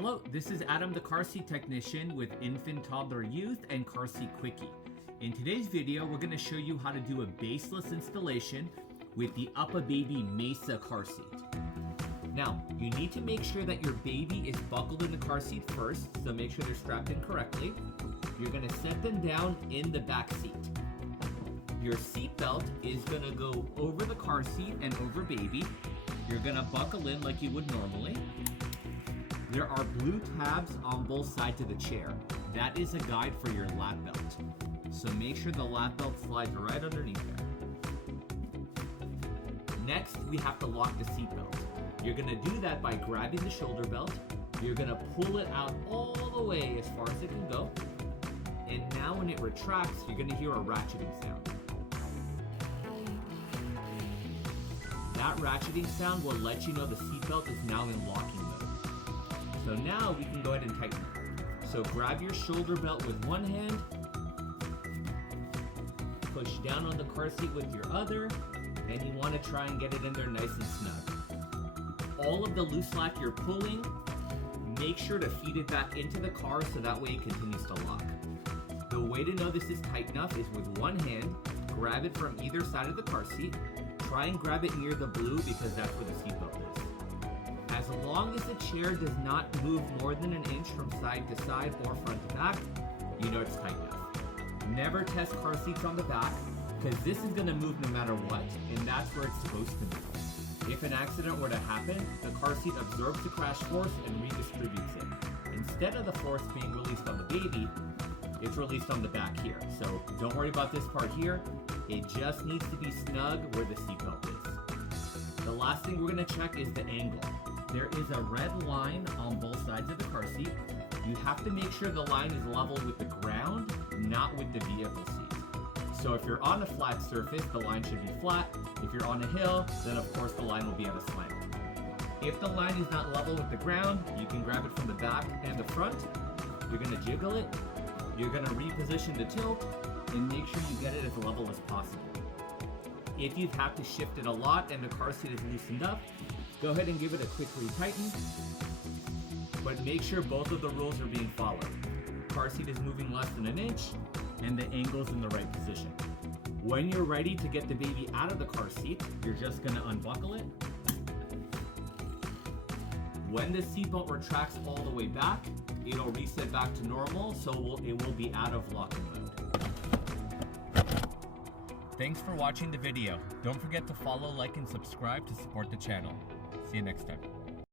Hello, this is Adam, the car seat technician with Infant, Toddler, Youth, and Car Seat Quickie. In today's video, we're going to show you how to do a baseless installation with the Uppababy Mesa car seat. Now, you need to make sure that your baby is buckled in the car seat first, so make sure they're strapped in correctly. You're going to set them down in the back seat. Your seat belt is going to go over the car seat and over baby. You're going to buckle in like you would normally. There are blue tabs on both sides of the chair. That is a guide for your lap belt. So make sure the lap belt slides right underneath there. Next, we have to lock the seat belt. You're gonna do that by grabbing the shoulder belt. You're gonna pull it out all the way as far as it can go. And now when it retracts, you're gonna hear a ratcheting sound. That ratcheting sound will let you know the seat belt is now in locking mode. So now we can go ahead and tighten it. So grab your shoulder belt with one hand, push down on the car seat with your other, and you want to try and get it in there nice and snug. All of the loose slack you're pulling, make sure to feed it back into the car so that way it continues to lock. The way to know this is tight enough is with one hand, grab it from either side of the car seat, try and grab it near the blue because that's where the seat belt is. As long as the chair does not move more than an inch from side to side or front to back, you know it's tight enough. Never test car seats on the back, because this is going to move no matter what, and that's where it's supposed to move. If an accident were to happen, the car seat absorbs the crash force and redistributes it. Instead of the force being released on the baby, it's released on the back here. So don't worry about this part here. It just needs to be snug where the seatbelt is. The last thing we're going to check is the angle. There is a red line on both sides of the car seat. You have to make sure the line is level with the ground, not with the vehicle seat. So if you're on a flat surface, the line should be flat. If you're on a hill, then of course the line will be at a slant. If the line is not level with the ground, you can grab it from the back and the front. You're going to jiggle it. You're going to reposition the tilt and make sure you get it as level as possible. If you have to shift it a lot and the car seat is loosened up, go ahead and give it a quick retighten, but make sure both of the rules are being followed. Car seat is moving less than an inch, and the angle's in the right position. When you're ready to get the baby out of the car seat, you're just gonna unbuckle it. When the seatbelt retracts all the way back, it'll reset back to normal, so it will be out of locking mode. Thanks for watching the video. Don't forget to follow, like, and subscribe to support the channel. See you next time.